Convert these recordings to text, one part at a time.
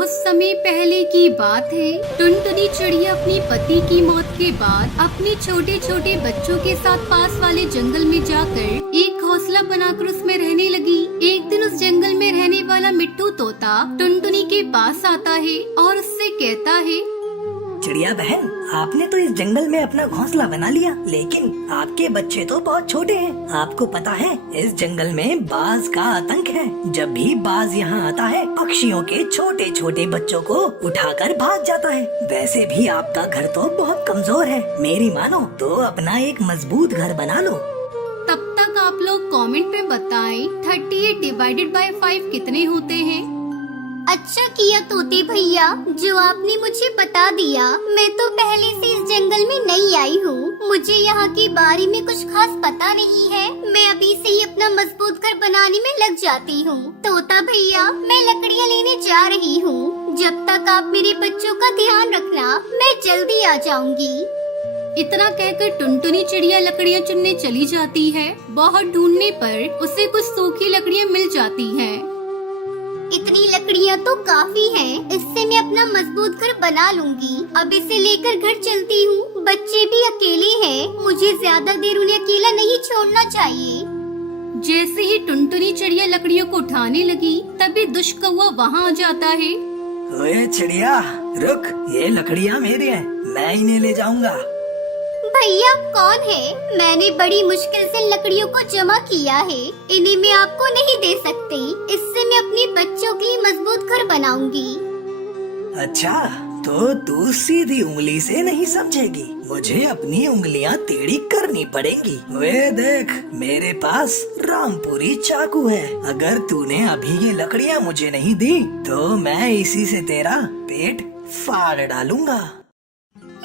बहुत समय पहले की बात है। टुनटुनी चिड़िया अपनी पति की मौत के बाद अपने छोटे छोटे बच्चों के साथ पास वाले जंगल में जाकर एक घोंसला बनाकर उसमें रहने लगी। एक दिन उस जंगल में रहने वाला मिट्टू तोता टुनटुनी के पास आता है और उससे कहता है, चिड़िया बहन, आपने तो इस जंगल में अपना घोंसला बना लिया, लेकिन आपके बच्चे तो बहुत छोटे हैं। आपको पता है इस जंगल में बाज का आतंक है। जब भी बाज यहाँ आता है पक्षियों के छोटे छोटे बच्चों को उठाकर भाग जाता है। वैसे भी आपका घर तो बहुत कमजोर है, मेरी मानो तो अपना एक मजबूत घर बना लो। तब तक आप लोग कमेंट में बताएं 38 डिवाइडेड बाय 5 कितने होते हैं। अच्छा किया तोते भैया जो आपने मुझे बता दिया। मैं तो पहले से इस जंगल में नहीं आई हूँ, मुझे यहाँ के बारे में कुछ खास पता नहीं है। मैं अभी से ही अपना मजबूत घर बनाने में लग जाती हूँ। तोता भैया मैं लकड़ियाँ लेने जा रही हूँ, जब तक आप मेरे बच्चों का ध्यान रखना, मैं जल्दी आ जाऊंगी। इतना कहकर टुनटुनी चिड़िया लकड़ियाँ चुनने चली जाती है। बहुत ढूंढने पर उसे कुछ सूखी लकड़ियाँ मिल जाती हैं। इतनी लकड़ियाँ तो काफी हैं, इससे मैं अपना मजबूत घर बना लूंगी। अब इसे लेकर घर चलती हूँ। बच्चे भी अकेले हैं, मुझे ज्यादा देर उन्हें अकेला नहीं छोड़ना चाहिए। जैसे ही टुनटुनी चिड़िया लकड़ियों को उठाने लगी तभी दुष्ट कौवा वहाँ आ जाता है। ओए चिड़िया रुक, ये लकड़ियाँ मेरी हैं, मैं इन्हें ले जाऊंगा। भैया कौन है? मैंने बड़ी मुश्किल से लकड़ियों को जमा किया है, इन्हें मैं आपको नहीं दे सकती। इससे मैं अपने बच्चों के लिए मजबूत घर बनाऊंगी। अच्छा तो तू सीधी उंगली से नहीं समझेगी, मुझे अपनी उंगलियां टेढ़ी करनी पड़ेंगी। वे देख मेरे पास रामपुरी चाकू है, अगर तूने अभी ये लकड़ियां मुझे नहीं दी तो मैं इसी से तेरा पेट फाड़ डालूंगा।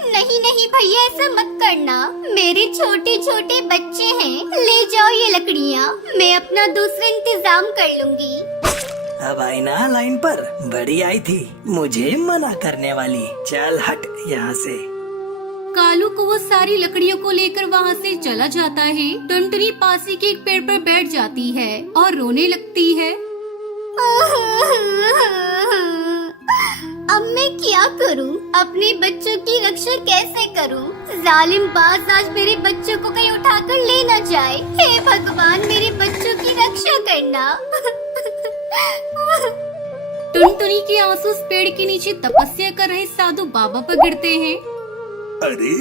नहीं नहीं भैया ऐसा मत करना, मेरे छोटे छोटे बच्चे हैं। ले जाओ ये लकड़ियाँ, मैं अपना दूसरा इंतजाम कर लूंगी। अब आई ना लाइन पर, बड़ी आई थी मुझे मना करने वाली। चल हट यहाँ से। कालू को वो सारी लकड़ियों को लेकर वहाँ से चला जाता है। टुनटुनी पास ही के एक पेड़ पर बैठ जाती है और रोने लगती है। अब मैं क्या करूं? अपने बच्चों की रक्षा कैसे करूं? जालिम बाज आज मेरे बच्चों को कहीं उठाकर ले न जाए। हे भगवान मेरे बच्चों की रक्षा करना। टुनटुनी के आंसू उस पेड़ के नीचे तपस्या कर रहे साधु बाबा पर गिरते हैं। अरे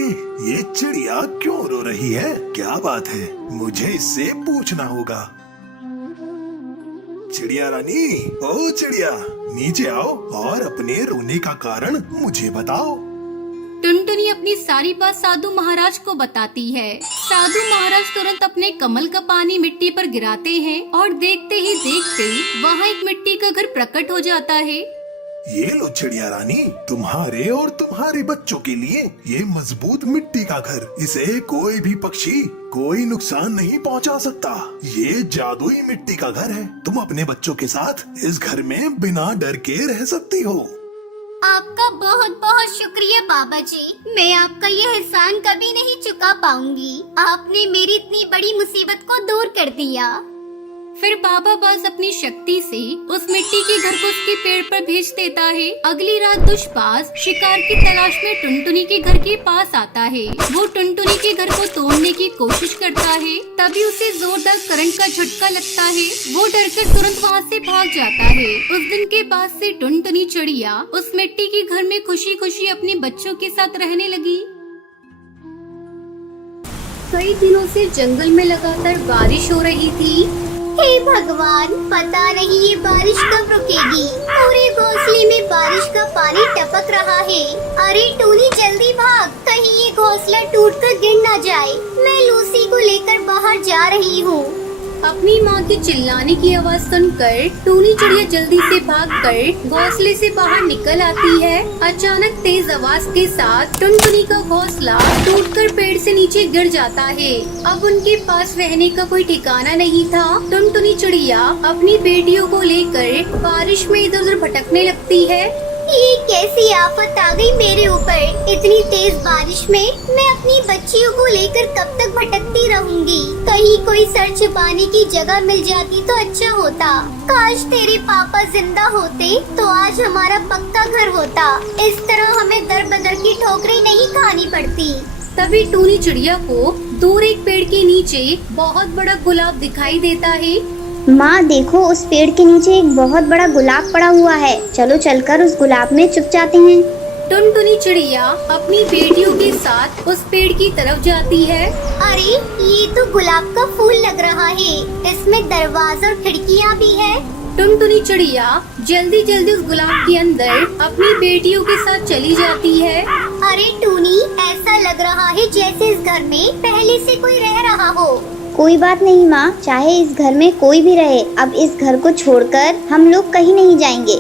ये चिड़िया क्यों रो रही है? क्या बात है? मुझे इससे पूछना होगा। चिड़िया रानी, ओ चिड़िया, नीचे आओ और अपने रोने का कारण मुझे बताओ। टुनटुनी अपनी सारी बात साधु महाराज को बताती है। साधु महाराज तुरंत अपने कमल का पानी मिट्टी पर गिराते हैं और देखते ही देखते वहाँ एक मिट्टी का घर प्रकट हो जाता है। ये लो चिड़िया रानी, तुम्हारे और तुम्हारे बच्चों के लिए ये मजबूत मिट्टी का घर। इसे कोई भी पक्षी कोई नुकसान नहीं पहुंचा सकता। ये जादुई मिट्टी का घर है। तुम अपने बच्चों के साथ इस घर में बिना डर के रह सकती हो। आपका बहुत बहुत शुक्रिया बाबा जी, मैं आपका ये एहसान कभी नहीं चुका पाऊंगी। आपने मेरी इतनी बड़ी मुसीबत को दूर कर दिया। फिर बाबा बाज अपनी शक्ति से उस मिट्टी के घर को उसके पेड़ पर भेज देता है। अगली रात दुष्पास शिकार की तलाश में टुनटुनी के घर के पास आता है। वो टुनटुनी के घर को तोड़ने की कोशिश करता है, तभी उसे जोरदार करंट का झटका लगता है। वो डरकर तुरंत वहाँ से भाग जाता है। उस दिन के बाद से टुनटुनी चिड़िया उस मिट्टी के घर में खुशी खुशी अपने बच्चों के साथ रहने लगी। कई दिनों से जंगल में लगातार बारिश हो रही थी। हे भगवान, पता नहीं ये बारिश कब रुकेगी। पूरे घोंसले में बारिश का पानी टपक रहा है। अरे टूनी जल्दी भाग, कहीं ये घोंसला टूटकर गिर न जाए। मैं लूसी को लेकर बाहर जा रही हूँ। अपनी माँ की चिल्लाने की आवाज सुनकर टूनी चिड़िया जल्दी से भागकर घोंसले से बाहर निकल आती है। अचानक तेज आवाज के साथ टुनटुनी का घोंसला टूटकर पेड़ से नीचे गिर जाता है। अब उनके पास रहने का कोई ठिकाना नहीं था। टुनटुनी चिड़िया अपनी बेटियों को लेकर बारिश में इधर उधर भटकने लगती है। ये कैसी आफत आ गई मेरे ऊपर। इतनी तेज बारिश में मैं अपनी बच्चियों को लेकर कब तक भटकती रहूंगी। कहीं कोई सर छुपाने की जगह मिल जाती तो अच्छा होता। काश तेरे पापा जिंदा होते तो आज हमारा पक्का घर होता। इस तरह हमें दर बदर की ठोकरें नहीं खानी पड़ती। तभी टूनी चिड़िया को दूर एक पेड़ के नीचे बहुत बड़ा गुलाब दिखाई देता है। माँ देखो, उस पेड़ के नीचे एक बहुत बड़ा गुलाब पड़ा हुआ है। चलो चलकर उस गुलाब में छुप जाते हैं। टुनटुनी चिड़िया अपनी बेटियों के साथ उस पेड़ की तरफ जाती है। अरे ये तो गुलाब का फूल लग रहा है। इसमें दरवाजा और खिड़कियाँ भी है। टुनटुनी चिड़िया जल्दी जल्दी उस गुलाब के अंदर अपनी बेटियों के साथ चली जाती है। अरे टूनी, ऐसा लग रहा है जैसे इस घर में पहले से कोई रह रहा हो। कोई बात नहीं माँ, चाहे इस घर में कोई भी रहे, अब इस घर को छोड़कर हम लोग कहीं नहीं जाएंगे।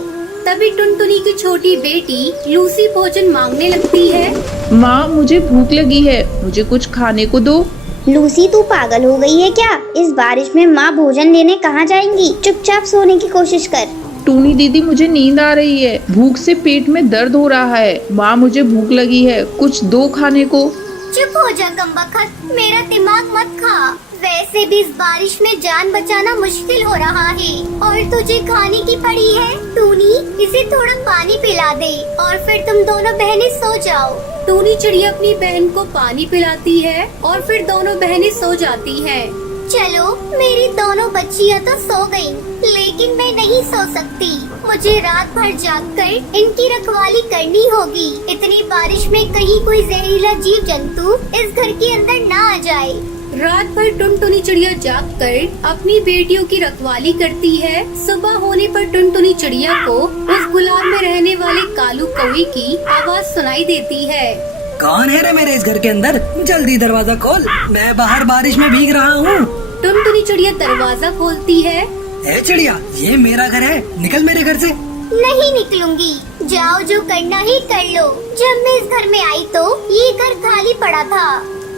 तभी टुनटुनी की छोटी बेटी लूसी भोजन मांगने लगती है। माँ मुझे भूख लगी है, मुझे कुछ खाने को दो। लूसी तू पागल हो गई है क्या? इस बारिश में माँ भोजन लेने कहाँ जाएंगी? चुपचाप सोने की कोशिश कर। टूनी दीदी मुझे नींद आ रही है, भूख से पेट में दर्द हो रहा है। माँ मुझे भूख लगी है, कुछ दो खाने को। चुप हो जा कमबख्त, मेरा दिमाग मत खा। वैसे भी इस बारिश में जान बचाना मुश्किल हो रहा है और तुझे खाने की पड़ी है। टूनी, इसे थोड़ा पानी पिला दे और फिर तुम दोनों बहनें सो जाओ। टूनी चिड़िया अपनी बहन को पानी पिलाती है और फिर दोनों बहनें सो जाती हैं। चलो, मेरी दोनों बच्चियाँ तो सो गयी, लेकिन मैं नहीं सो सकती। मुझे रात भर जागकर इनकी रखवाली करनी होगी। इतनी बारिश में कहीं कोई जहरीला जीव जंतु इस घर के अंदर ना आ जाए। रात भर टुनटुनी चिड़िया जागकर अपनी बेटियों की रखवाली करती है। सुबह होने पर टुनटुनी चिड़िया को उस गुलाब में रहने वाले कालू कौवे की आवाज सुनाई देती है। कौन है रे मेरे इस घर के अंदर? जल्दी दरवाजा खोल, मैं बाहर बारिश में भीग रहा हूँ। टुनटुनी चिड़िया दरवाजा खोलती है। ए चिड़िया, ये मेरा घर है, निकल मेरे घर से। नहीं निकलूंगी, जाओ जो करना ही कर लो। जब मैं इस घर में आई तो ये घर खाली पड़ा था।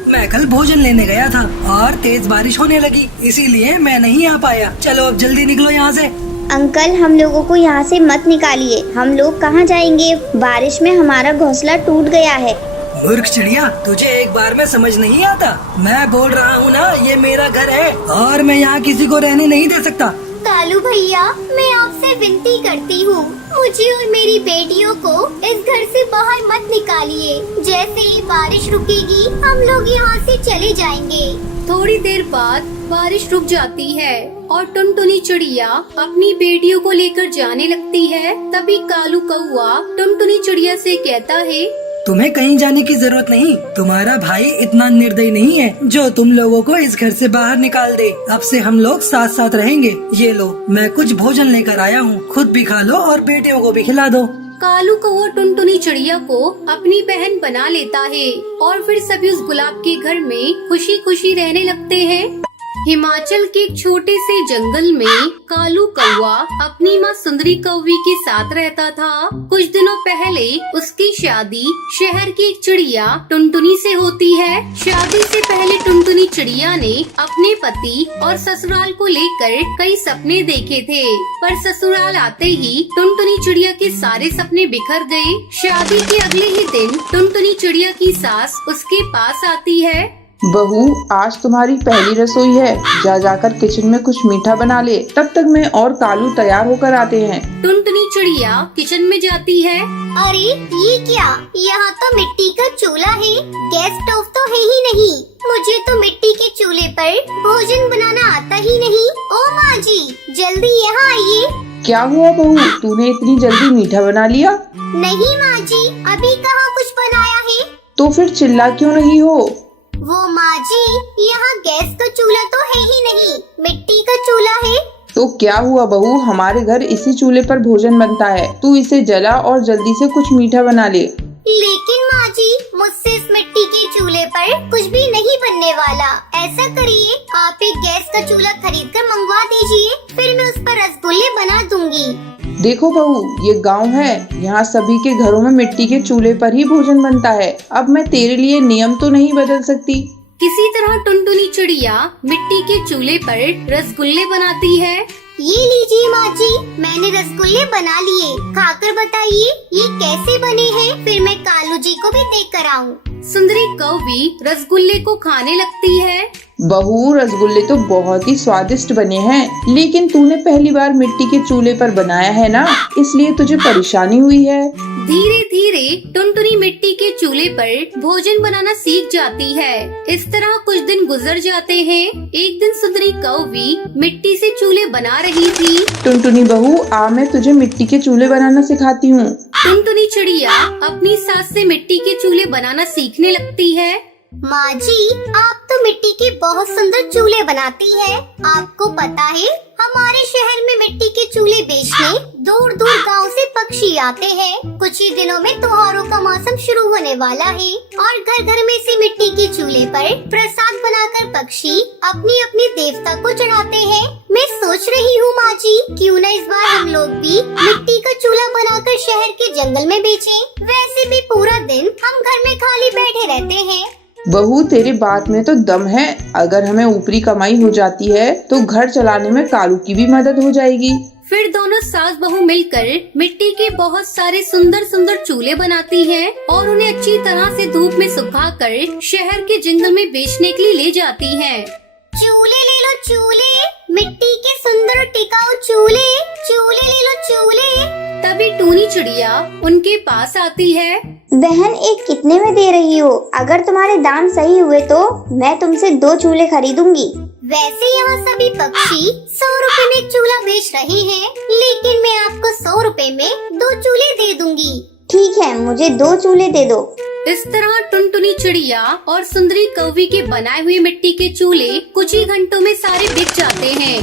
मैं कल भोजन लेने गया था और तेज बारिश होने लगी, इसीलिए मैं नहीं आ पाया। चलो अब जल्दी निकलो यहाँ से। अंकल, हम लोगों को यहाँ से मत निकालिए। हम लोग कहाँ जाएंगे? बारिश में हमारा घोंसला टूट गया है। मूर्ख चिड़िया, तुझे एक बार में समझ नहीं आता? मैं बोल रहा हूँ ना, ये मेरा घर है और मैं यहाँ किसी को रहने नहीं दे सकता। कालू भैया, मैं आपसे विनती करती हूँ, मुझे और मेरी बेटियों को इस घर से बाहर मत निकालिए। जैसे ही बारिश रुकेगी हम लोग यहाँ से चले जाएंगे। थोड़ी देर बाद बारिश रुक जाती है और टुनटुनी चिड़िया अपनी बेटियों को लेकर जाने लगती है। तभी कालू कौवा टुनटुनी चिड़िया से कहता है, तुम्हें कहीं जाने की जरूरत नहीं। तुम्हारा भाई इतना निर्दयी नहीं है जो तुम लोगों को इस घर से बाहर निकाल दे। अब से हम लोग साथ साथ रहेंगे। ये लो, मैं कुछ भोजन लेकर आया हूँ, खुद भी खा लो और बेटियों को भी खिला दो। कालू कौवा टुनटुनी चिड़िया को अपनी बहन बना लेता है और फिर सभी उस गुलाब के घर में खुशी खुशी रहने लगते हैं। हिमाचल के एक छोटे से जंगल में कालू कौवा अपनी माँ सुंदरी कौवी के साथ रहता था। कुछ दिनों पहले उसकी शादी शहर की एक चिड़िया टुनटुनी से होती है। शादी से पहले टुनटुनी चिड़िया ने अपने पति और ससुराल को लेकर कई सपने देखे थे, पर ससुराल आते ही टुनटुनी चिड़िया के सारे सपने बिखर गए। शादी के अगले ही दिन टुनटुनी चिड़िया की सास उसके पास आती है। बहू, आज तुम्हारी पहली रसोई है, जा जाकर किचन में कुछ मीठा बना ले। तब तक मैं और कालू तैयार होकर आते हैं। टुनटुनी चिड़िया किचन में जाती है। अरे ये क्या? यहाँ तो मिट्टी का चूल्हा है, गैस स्टोव तो है ही नहीं। मुझे तो मिट्टी के चूल्हे पर भोजन बनाना आता ही नहीं। ओ माँ जी, जल्दी यहाँ आइए। क्या हुआ बहू, तूने इतनी जल्दी मीठा बना लिया? नहीं माँ जी, अभी कहाँ कुछ बनाया है। तो फिर चिल्ला क्यों रही हो? वो माँ जी, यहाँ गैस का चूल्हा तो है ही नहीं, मिट्टी का चूल्हा है। तो क्या हुआ बहू, हमारे घर इसी चूल्हे पर भोजन बनता है। तू इसे जला और जल्दी से कुछ मीठा बना ले। लेकिन माँ जी, मुझसे इस मिट्टी के चूल्हे पर कुछ भी नहीं बनने वाला। ऐसा करिए, आप एक गैस का चूल्हा खरीद कर मंगवा दीजिए, फिर मैं उस पर रसगुल्ले बना दूंगी। देखो बहू, ये गांव है, यहाँ सभी के घरों में मिट्टी के चूल्हे पर ही भोजन बनता है। अब मैं तेरे लिए नियम तो नहीं बदल सकती। किसी तरह टुनटुनी चिड़िया मिट्टी के चूल्हे पर रसगुल्ले बनाती है। ये लीजिए माँ जी, मैंने रसगुल्ले बना लिए। खाकर बताइए ये कैसे बने हैं, फिर मैं कालू जी को भी देख कर आऊँ। सुंदरी कौवी रसगुल्ले को खाने लगती है। बहू, रसगुल्ले तो बहुत ही स्वादिष्ट बने हैं, लेकिन तूने पहली बार मिट्टी के चूल्हे पर बनाया है ना, इसलिए तुझे परेशानी हुई है। धीरे धीरे टुनटुनी मिट्टी के चूल्हे पर भोजन बनाना सीख जाती है। इस तरह कुछ दिन गुजर जाते हैं। एक दिन सुंदरी कौवी मिट्टी से चूल्हे बना रही थी। टुनटुनी बहू, आ मैं तुझे मिट्टी के चूल्हे बनाना सिखाती हूँ। टुनटुनी चिड़िया अपनी सास से मिट्टी के चूल्हे बनाना सीखने लगती है। माँ जी, आप तो मिट्टी के बहुत सुंदर चूल्हे बनाती है। आपको पता है हमारे शहर में मिट्टी के चूल्हे बेचने दूर दूर गांव से पक्षी आते हैं। कुछ ही दिनों में त्योहारों का मौसम शुरू होने वाला है और घर घर में से मिट्टी के चूल्हे पर प्रसाद बनाकर पक्षी अपनी अपनी देवता को चढ़ाते हैं। मैं सोच रही हूँ माँ जी, क्यों न इस बार हम लोग भी मिट्टी का चूल्हा बनाकर शहर के जंगल में बेचें। वैसे भी पूरा दिन हम घर में खाली बैठे रहते हैं। बहू, तेरे बात में तो दम है। अगर हमें ऊपरी कमाई हो जाती है तो घर चलाने में कालू की भी मदद हो जाएगी। फिर दोनों सास बहू मिलकर मिट्टी के बहुत सारे सुंदर सुंदर चूल्हे बनाती हैं और उन्हें अच्छी तरह से धूप में सुखाकर शहर के जंगल में बेचने के लिए ले जाती हैं। चूल्हे ले लो चूल्हे, मिट्टी के सुंदर टिकाऊ चूल्हे, चूल्हे ले लो चूल्हे। तभी टूनी चिड़िया उनके पास आती है। बहन, एक कितने में दे रही हो? अगर तुम्हारे दाम सही हुए तो मैं तुमसे 2 चूल्हे खरीदूंगी। वैसे यहाँ सभी पक्षी 100 रुपए में चूल्हा बेच रहे हैं, लेकिन मैं आपको 100 रुपए में 2 चूल्हे दे दूंगी। ठीक है, मुझे 2 चूल्हे दे दो। इस तरह टुनटुनी चिड़िया और सुंदरी कौवी के बनाए हुए मिट्टी के चूल्हे कुछ ही घंटों में सारे बिक जाते हैं।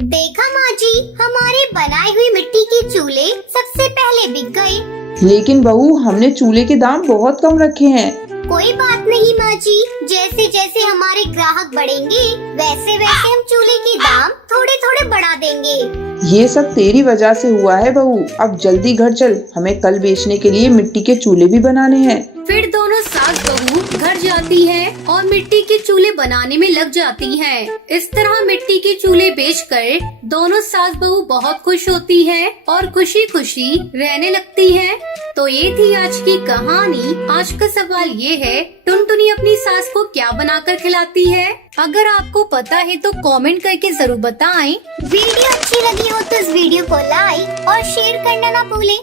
देखा माँ जी, हमारे बनाए हुए मिट्टी के चूल्हे सबसे पहले बिक गए। लेकिन बहू, हमने चूल्हे के दाम बहुत कम रखे हैं। कोई बात नहीं माँ जी, जैसे जैसे हमारे ग्राहक बढ़ेंगे वैसे वैसे हम चूल्हे के दाम थोड़े थोड़े बढ़ा देंगे। ये सब तेरी वजह से हुआ है बहू। अब जल्दी घर चल, हमें कल बेचने के लिए मिट्टी के चूल्हे भी बनाने हैं। फिर दोनों सास बहू घर जाती है और मिट्टी के चूल्हे बनाने में लग जाती हैं। इस तरह मिट्टी के चूल्हे बेचकर दोनों सास बहू बहुत खुश होती हैं और खुशी खुशी रहने लगती हैं। तो ये थी आज की कहानी। आज का सवाल ये है, टुनटुनी अपनी सास को क्या बनाकर खिलाती है? अगर आपको पता है तो कमेंट करके जरूर बताएं। वीडियो अच्छी लगी हो तो इस वीडियो को लाइक और शेयर करना ना भूलें।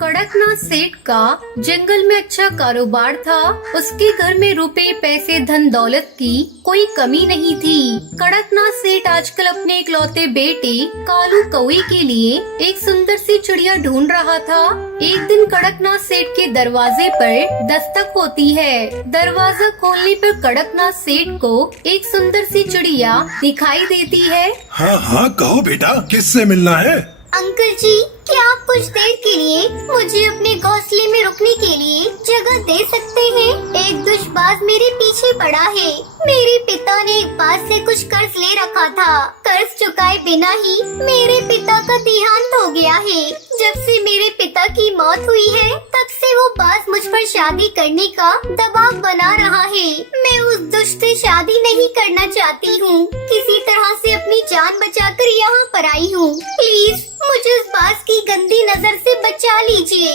कड़कनाथ सेठ का जंगल में अच्छा कारोबार था। उसके घर में रुपए पैसे धन दौलत की कोई कमी नहीं थी। कड़कनाथ सेठ आजकल अपने इकलौते बेटे कालू कौवे के लिए एक सुंदर सी चिड़िया ढूंढ रहा था। एक दिन कड़कनाथ सेठ के दरवाजे पर दस्तक होती है। दरवाजा खोलने पर कड़कनाथ सेठ को एक सुंदर सी चिड़िया दिखाई देती है। हाँ हाँ, कहो बेटा, किससे मिलना है? अंकल जी, क्या आप कुछ देर के लिए मुझे अपने घोंसले में रुकने के लिए जगह दे सकते हैं? एक दुष्बाज मेरे पीछे पड़ा है। मेरे पिता ने एक बात से कुछ कर्ज ले रखा था। कर्ज चुकाए बिना ही मेरे पिता का देहांत हो गया है। जब से मेरे पिता की मौत हुई है तब से वो बाज मुझ पर शादी करने का दबाव बना रहा है। मैं उस दुष्ट से शादी नहीं करना चाहती हूँ। किसी तरह से अपनी जान बचाकर यहाँ पर आई हूँ। प्लीज मुझे उस बाज की गंदी नजर से बचा लीजिए।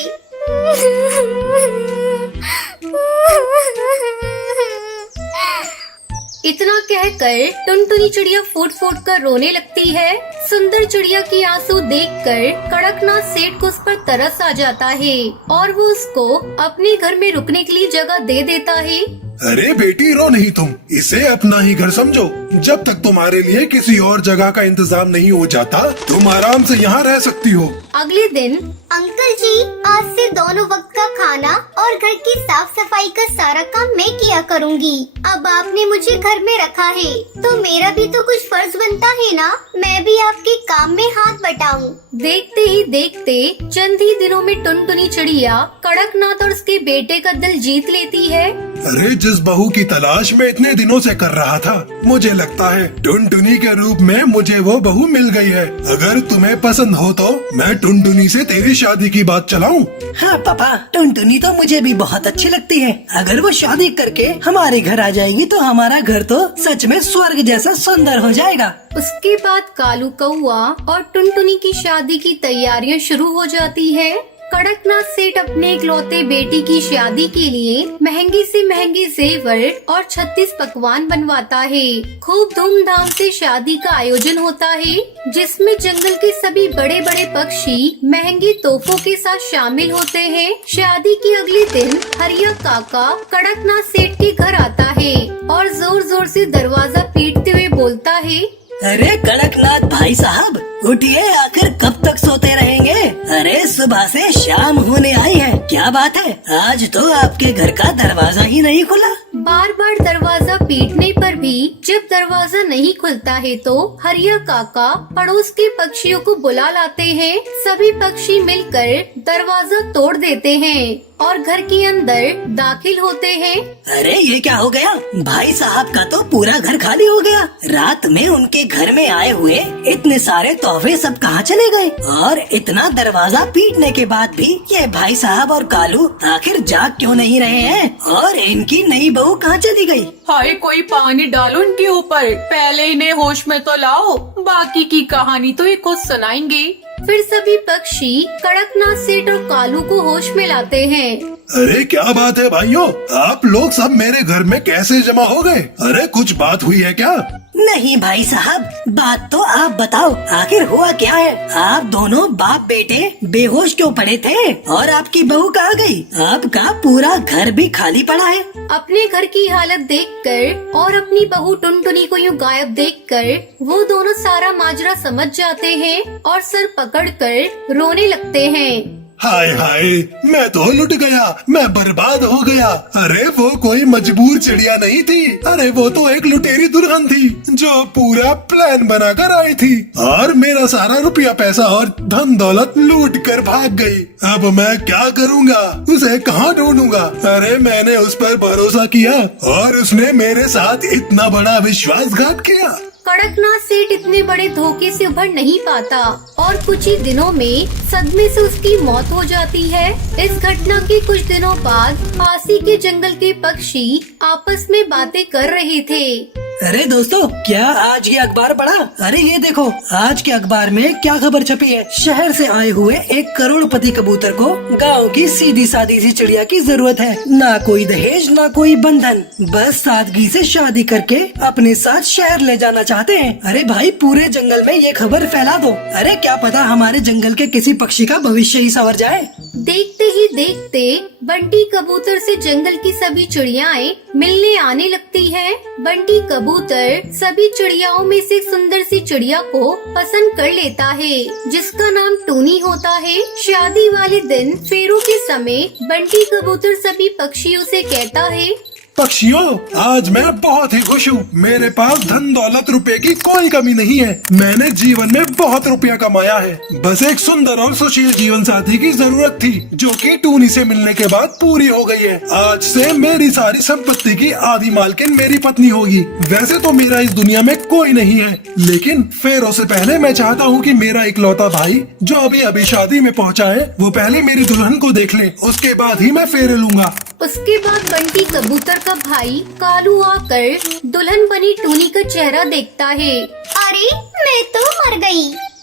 इतना कहकर टुनटुनी चिड़िया फूट फूट कर रोने लगती है। सुंदर चिड़िया की आंसू देखकर कड़कनाथ सेठ को उस पर तरस आ जाता है और वो उसको अपने घर में रुकने के लिए जगह दे देता है। अरे बेटी, रो नहीं तुम, इसे अपना ही घर समझो। जब तक तुम्हारे लिए किसी और जगह का इंतजाम नहीं हो जाता, तुम आराम से यहाँ रह सकती हो। अगले दिन अंकल जी, आज से दोनों वक्त का खाना और घर की साफ सफाई का सारा काम मैं किया करूँगी। अब आपने मुझे घर में रखा है तो मेरा भी तो कुछ फर्ज बनता है ना, मैं भी आपके काम में हाथ बटाऊं। देखते ही देखते चंद ही दिनों में टुनटुनी चिड़िया कड़कनाथ और उसके बेटे का दिल जीत लेती है। अरे जिस बहू की तलाश में इतने दिनों से कर रहा था, मुझे लगता है टुनटुनी के रूप में मुझे वो बहू मिल गई है। अगर तुम्हें पसंद हो तो मैं टुनटुनी से तेरी शादी की बात चलाऊं? हाँ पापा, टुनटुनी तो मुझे भी बहुत अच्छी लगती है। अगर वो शादी करके हमारे घर आ जाएगी तो हमारा घर तो सच में स्वर्ग जैसा सुंदर हो जाएगा। उसके बाद कालू कौआ और टुनटुनी की शादी की तैयारियां शुरू हो जाती है। कड़कनाथ सेठ अपने इकलौते बेटी की शादी के लिए महंगे से महंगे जेवर और 36 पकवान बनवाता है। खूब धूमधाम से शादी का आयोजन होता है, जिसमें जंगल के सभी बड़े बड़े पक्षी महंगे तोहफों के साथ शामिल होते हैं। शादी के अगले दिन हरिया काका कड़कनाथ सेठ के घर आता है और जोर जोर से दरवाजा पीटते हुए बोलता है, अरे कड़कनाथ भाई साहब, उठिए, आखिर कब तक सोते रहेंगे? अरे सुबह से शाम होने आई है, क्या बात है? आज तो आपके घर का दरवाजा ही नहीं खुला। बार बार दरवाजा पीटने पर भी जब दरवाजा नहीं खुलता है तो हरिया काका पड़ोस के पक्षियों को बुला लाते हैं। सभी पक्षी मिलकर दरवाजा तोड़ देते हैं और घर के अंदर दाखिल होते हैं। अरे ये क्या हो गया? भाई साहब का तो पूरा घर खाली हो गया। रात में उनके घर में आए हुए इतने सारे तोहफे सब कहाँ चले गए? और इतना दरवाजा पीटने के बाद भी ये भाई साहब और कालू आखिर जाग क्यों नहीं रहे हैं? और इनकी नई बहू कहाँ चली गई? हाय, कोई पानी डालो इनके ऊपर, पहले इन्हें होश में तो लाओ, बाकी की कहानी तो ये खुद सुनाएंगे। फिर सभी पक्षी कड़कनाथ सेठ और कालू को होश में लाते हैं। अरे क्या बात है भाइयों, आप लोग सब मेरे घर में कैसे जमा हो गए? अरे कुछ बात हुई है क्या? नहीं भाई साहब, बात तो आप बताओ, आखिर हुआ क्या है? आप दोनों बाप बेटे बेहोश क्यों पड़े थे? और आपकी बहू कहाँ गई? आपका पूरा घर भी खाली पड़ा है। अपने घर की हालत देखकर और अपनी बहू टुनटुनी को यूं गायब देखकर वो दोनों सारा माजरा समझ जाते हैं और सर पकड़कर रोने लगते हैं। हाय हाय, मैं तो लुट गया, मैं बर्बाद हो गया। अरे वो कोई मजबूर चिड़िया नहीं थी, अरे वो तो एक लुटेरी दुल्हन थी जो पूरा प्लान बनाकर आई थी और मेरा सारा रुपया पैसा और धन दौलत लूट कर भाग गई। अब मैं क्या करूँगा? उसे कहाँ ढूंढूंगा? अरे मैंने उस पर भरोसा किया और उसने मेरे साथ इतना बड़ा विश्वासघात किया। कड़कनाथ सेठ इतने बड़े धोखे से उभर नहीं पाता और कुछ ही दिनों में सदमे से उसकी मौत हो जाती है। इस घटना के कुछ दिनों बाद पासी के जंगल के पक्षी आपस में बातें कर रहे थे। अरे दोस्तों, क्या आज ये अखबार पढ़ा? अरे ये देखो, आज के अखबार में क्या खबर छपी है? शहर से आए हुए एक करोड़पति कबूतर को गांव की सीधी सादी सी चिड़िया की जरूरत है। ना कोई दहेज, ना कोई बंधन, बस सादगी से शादी करके अपने साथ शहर ले जाना चाहते हैं। अरे भाई, पूरे जंगल में ये खबर फैला दो। अरे क्या पता हमारे जंगल के किसी पक्षी का भविष्य ही संवर जाए। देखते ही देखते बंटी कबूतर से जंगल की सभी चिड़ियाएं मिलने आने लगती हैं। बंटी कबूतर सभी चिड़ियाओं में से सुंदर सी चिड़िया को पसंद कर लेता है, जिसका नाम टूनी होता है। शादी वाले दिन फेरों के समय बंटी कबूतर सभी पक्षियों से कहता है, पक्षियों, आज मैं बहुत ही खुश हूँ। मेरे पास धन दौलत रुपए की कोई कमी नहीं है। मैंने जीवन में बहुत रुपया कमाया है। बस एक सुंदर और सुशील जीवन साथी की जरूरत थी, जो कि टूनी से मिलने के बाद पूरी हो गई है। आज से मेरी सारी संपत्ति की आधी मालकिन मेरी पत्नी होगी। वैसे तो मेरा इस दुनिया में कोई नहीं है, लेकिन फेरों से पहले मैं चाहता हूँ कि मेरा इकलौता भाई जो अभी अभी शादी में पहुँचा है, वो पहले मेरी दुल्हन को देख ले, उसके बाद ही मैं फेरे लूंगा। उसके बाद बंटी कबूतर का भाई कालू आकर दुल्हन बनी टूनी का चेहरा देखता है। अरे मैं तो मर गई।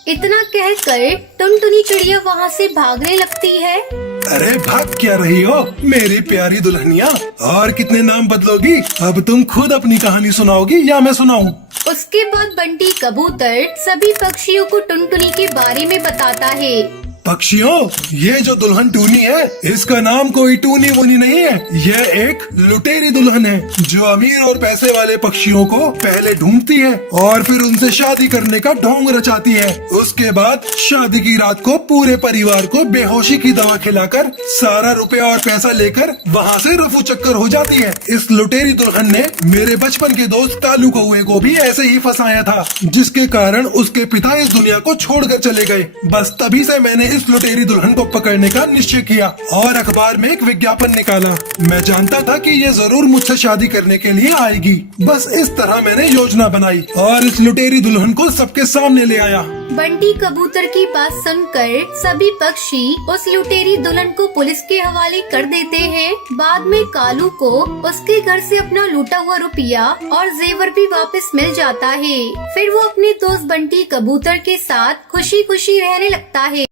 इतना कहकर टुनटुनी चिड़िया वहाँ से भागने लगती है। अरे भाग क्या रही हो मेरी प्यारी दुल्हनिया? और कितने नाम बदलोगी? अब तुम खुद अपनी कहानी सुनाओगी या मैं सुनाऊं? उसके बाद बंटी कबूतर सभी पक्षियों को टुनटुनी के बारे में बताता है। पक्षियों, ये जो दुल्हन टूनी है, इसका नाम कोई टूनी वूनी नहीं है। यह एक लुटेरी दुल्हन है जो अमीर और पैसे वाले पक्षियों को पहले ढूंढती है और फिर उनसे शादी करने का ढोंग रचाती है। उसके बाद शादी की रात को पूरे परिवार को बेहोशी की दवा खिलाकर सारा रुपया और पैसा लेकर वहाँ से रफू चक्कर हो जाती है। इस लुटेरी दुल्हन ने मेरे बचपन के दोस्त कालू कौए को भी ऐसे ही फंसाया था, जिसके कारण उसके पिता इस दुनिया को छोड़कर चले गए। बस तभी से मैंने इस लुटेरी दुल्हन को पकड़ने का निश्चय किया और अखबार में एक विज्ञापन निकाला। मैं जानता था कि ये जरूर मुझसे शादी करने के लिए आएगी। बस इस तरह मैंने योजना बनाई और इस लुटेरी दुल्हन को सबके सामने ले आया। बंटी कबूतर की बात सुनकर सभी पक्षी उस लुटेरी दुल्हन को पुलिस के हवाले कर देते हैं। बाद में कालू को उसके घर से अपना लूटा हुआ रुपया और जेवर भी वापस मिल जाता है। फिर वो अपने दोस्त बंटी कबूतर के साथ खुशी खुशी रहने लगता है।